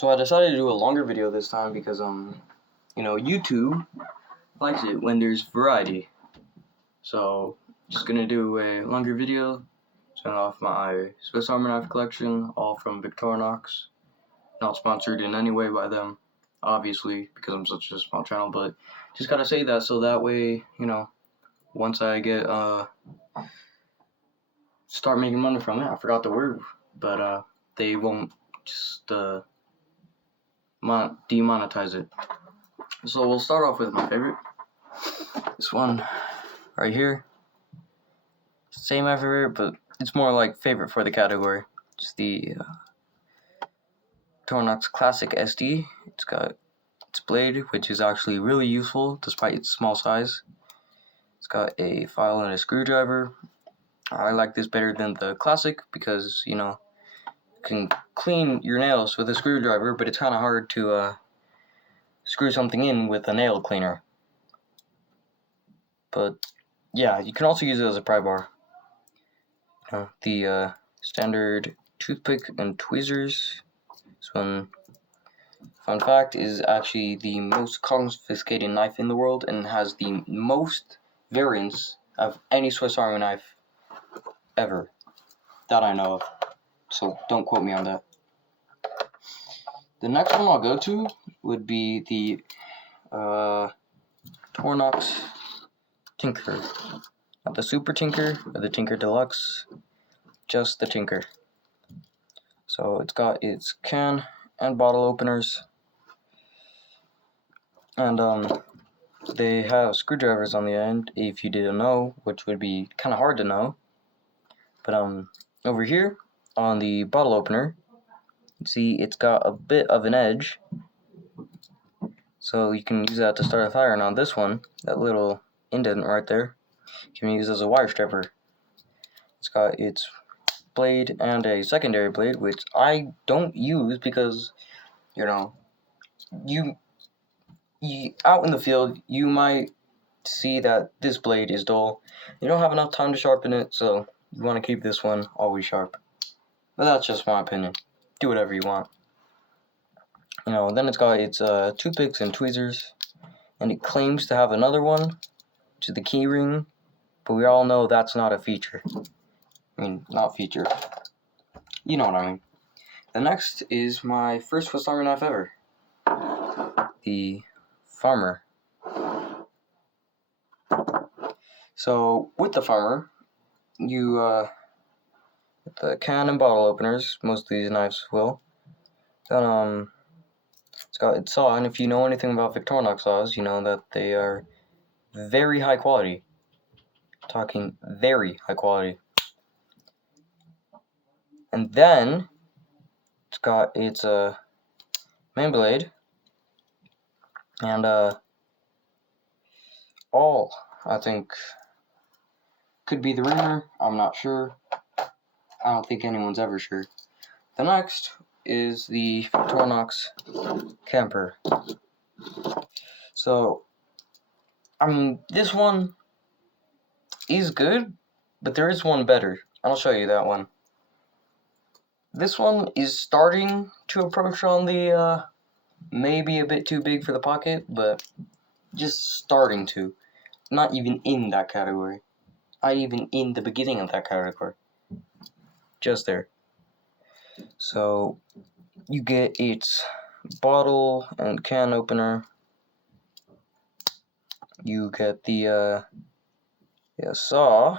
So I decided to do a longer video this time because YouTube likes it when there's variety. So just gonna do a longer video showing off my Swiss Army knife collection, all from Victorinox. Not sponsored in any way by them, obviously, because I'm such a small channel, but just gotta say that so that way, once I get start making money from it, I forgot the word, but they won't just demonetize it. So we'll start off with my favorite. This one right here. Say my favorite, but it's more like favorite for the category. It's the Victorinox Classic SD. It's got its blade, which is actually really useful despite its small size. It's got a file and a screwdriver. I like this better than the Classic because, you can clean your nails with a screwdriver, but it's kind of hard to screw something in with a nail cleaner. But yeah, you can also use it as a pry bar. The standard toothpick and tweezers. This one, fun fact, is actually the most confiscated knife in the world and has the most variants of any Swiss Army knife ever that I know of. So don't quote me on that. The next one I'll go to would be the Victorinox Tinker. Not the Super Tinker or the Tinker Deluxe, just the Tinker. So it's got its can and bottle openers, and they have screwdrivers on the end if you didn't know, which would be kind of hard to know. But over here on the bottle opener, you see it's got a bit of an edge, so you can use that to start a fire. And on this one, that little indent right there, you can use as a wire stripper. It's got its blade and a secondary blade, which I don't use because, you out in the field, you might see that this blade is dull. You don't have enough time to sharpen it, so you want to keep this one always sharp. But that's just my opinion. Do whatever you want. Then it's got its toothpicks and tweezers, and it claims to have another one, which is the key ring, but we all know that's not a feature. Not feature. You know what I mean. The next is my first Swiss Army knife ever. The Farmer. So, with the Farmer, you, with the can and bottle openers, most of these knives will. Then, it's got its saw, and if you know anything about Victorinox saws, you know that they are very high quality. Talking very high quality. And then it's got its main blade, and all I think could be the ringer. I'm not sure. I don't think anyone's ever sure. The next is the Victorinox Camper. So, this one is good, but there is one better. I'll show you that one. This one is starting to approach on the, maybe a bit too big for the pocket, but just starting to. Not even in that category. Not even in the beginning of that category. Just there. So, you get its bottle and can opener. You get the, saw.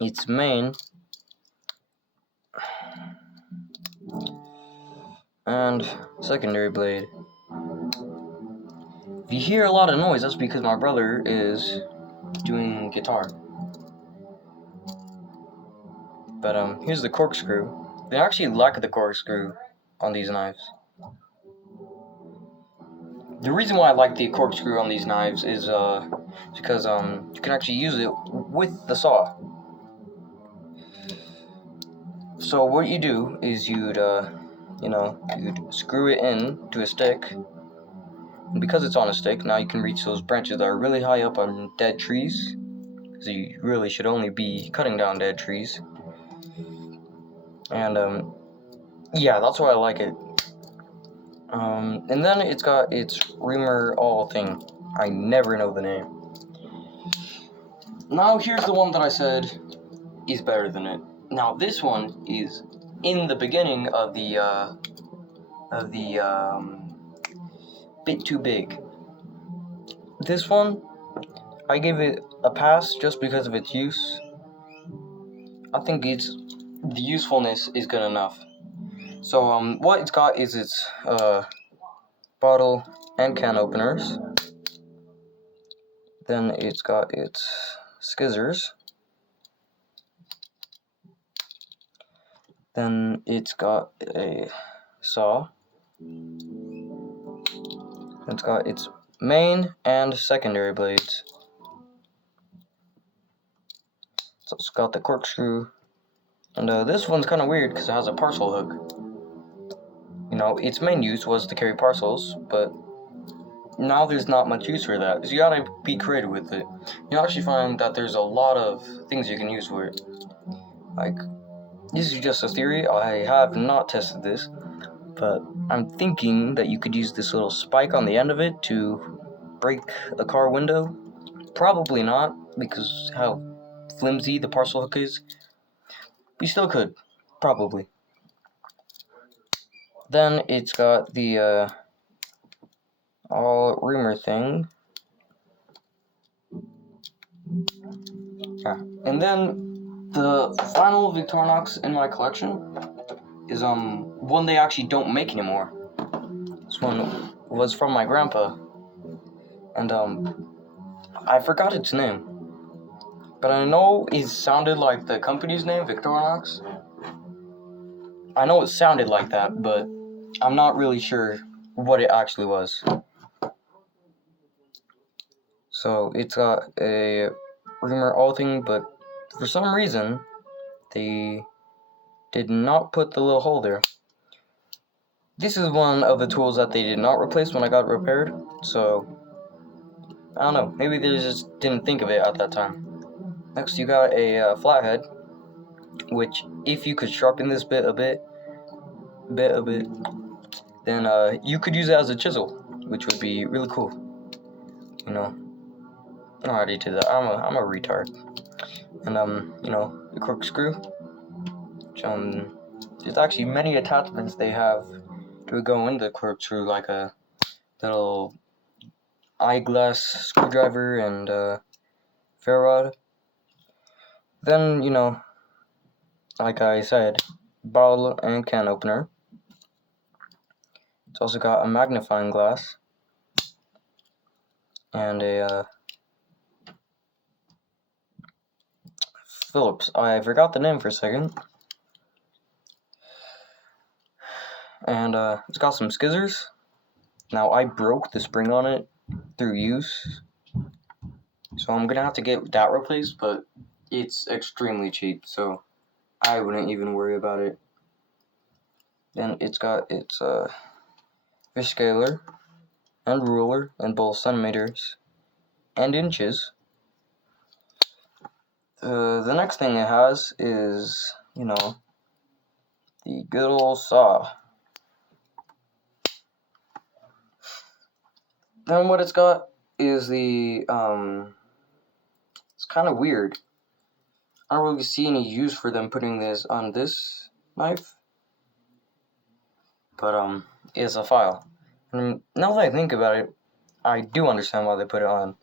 Its main. And secondary blade. If you hear a lot of noise, that's because my brother is doing guitar. But here's the corkscrew. They actually lack the corkscrew on these knives. The reason why I like the corkscrew on these knives is because you can actually use it with the saw. So what you do is you'd screw it in to a stick. And because it's on a stick, now you can reach those branches that are really high up on dead trees. So you really should only be cutting down dead trees. And Yeah, that's why I like it. And then it's got its rumor all thing. I never know the name. Now here's the one that I said is better than it. Now this one is in the beginning of the bit too big. This one, I give it a pass just because of its use. I think the usefulness is good enough. So what it's got is its bottle and can openers. Then it's got its scissors. Then it's got a saw. It's got its main and secondary blades. So it's got the corkscrew. And this one's kind of weird because it has a parcel hook. You know, its main use was to carry parcels, but now there's not much use for that. So you gotta be creative with it. You'll actually find that there's a lot of things you can use for it. Like, this is just a theory. I have not tested this, but I'm thinking that you could use this little spike on the end of it to break a car window. Probably not, because how flimsy the parcel hook is. You still could, probably. Then it's got the all rumor thing. Yeah. And then the final victorinox in my collection is one they actually don't make anymore. This one was from my grandpa, and I forgot its name, but I know it sounded like the company's name, Victorinox. I know it sounded like that, but I'm not really sure what it actually was. So it's got a rumor all thing, but for some reason they did not put the little hole there. This is one of the tools that they did not replace when I got it repaired, so I don't know, maybe they just didn't think of it at that time. Next you got a flathead, which if you could sharpen this bit a bit, then you could use it as a chisel, which would be really cool. You know, I already did that. I'm a retard. And you know, the corkscrew. Which, there's actually many attachments they have to go into the corkscrew, like a little eyeglass screwdriver and ferro rod. Then, you know, like I said, bottle and can opener. It's also got a magnifying glass and a Phillips. I forgot the name for a second. And it's got some scissors. Now I broke the spring on it through use, so I'm gonna have to get that replaced, but it's extremely cheap, so I wouldn't even worry about it. Then it's got its fish scaler and ruler in both centimeters and inches. The next thing it has is, you know, the good old saw. Then what it's got is the it's kind of weird. I don't really see any use for them putting this on this knife, but it's a file. And now that I think about it, I do understand why they put it on.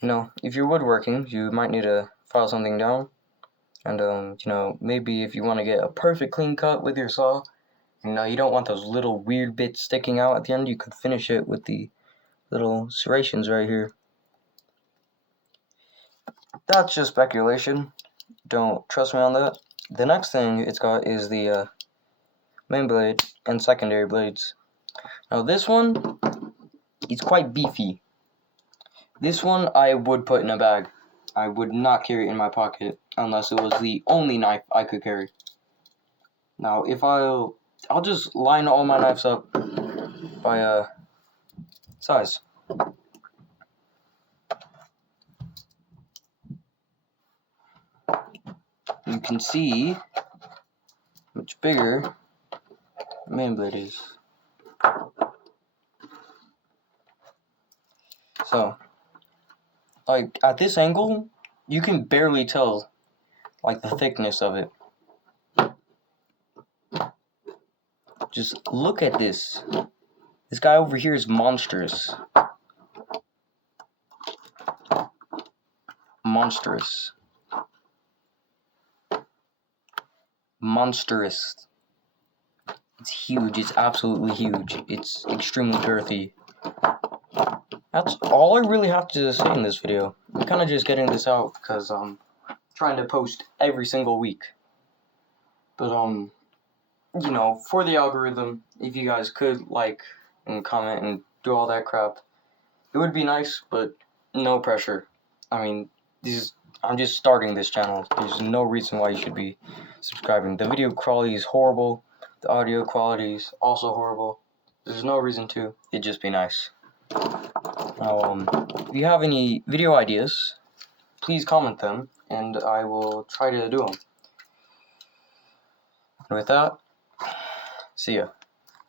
You know, if you're woodworking, you might need to file something down, and you know, maybe if you want to get a perfect clean cut with your saw, you know, you don't want those little weird bits sticking out at the end. You could finish it with the little serrations right here. That's just speculation. Don't trust me on that. The next thing it's got is the main blade and secondary blades. Now this one, it's quite beefy. This one I would put in a bag. I would not carry it in my pocket unless it was the only knife I could carry. Now if I'll just line all my knives up by size. You can see much bigger main blade is. So, like, at this angle, you can barely tell, like, the thickness of it. Just look at this. This guy over here is monstrous. Monstrous. Monstrous. It's huge. It's absolutely huge. It's extremely girthy. That's all I really have to say in this video. I'm kind of just getting this out because I'm trying to post every single week. But, you know, for the algorithm, if you guys could like and comment and do all that crap, it would be nice, but no pressure. I mean, I'm just starting this channel. There's no reason why you should be subscribing. The video quality is horrible. The audio quality is also horrible. There's no reason to. It'd just be nice. Now, if you have any video ideas, please comment them, and I will try to do them. And with that, see ya.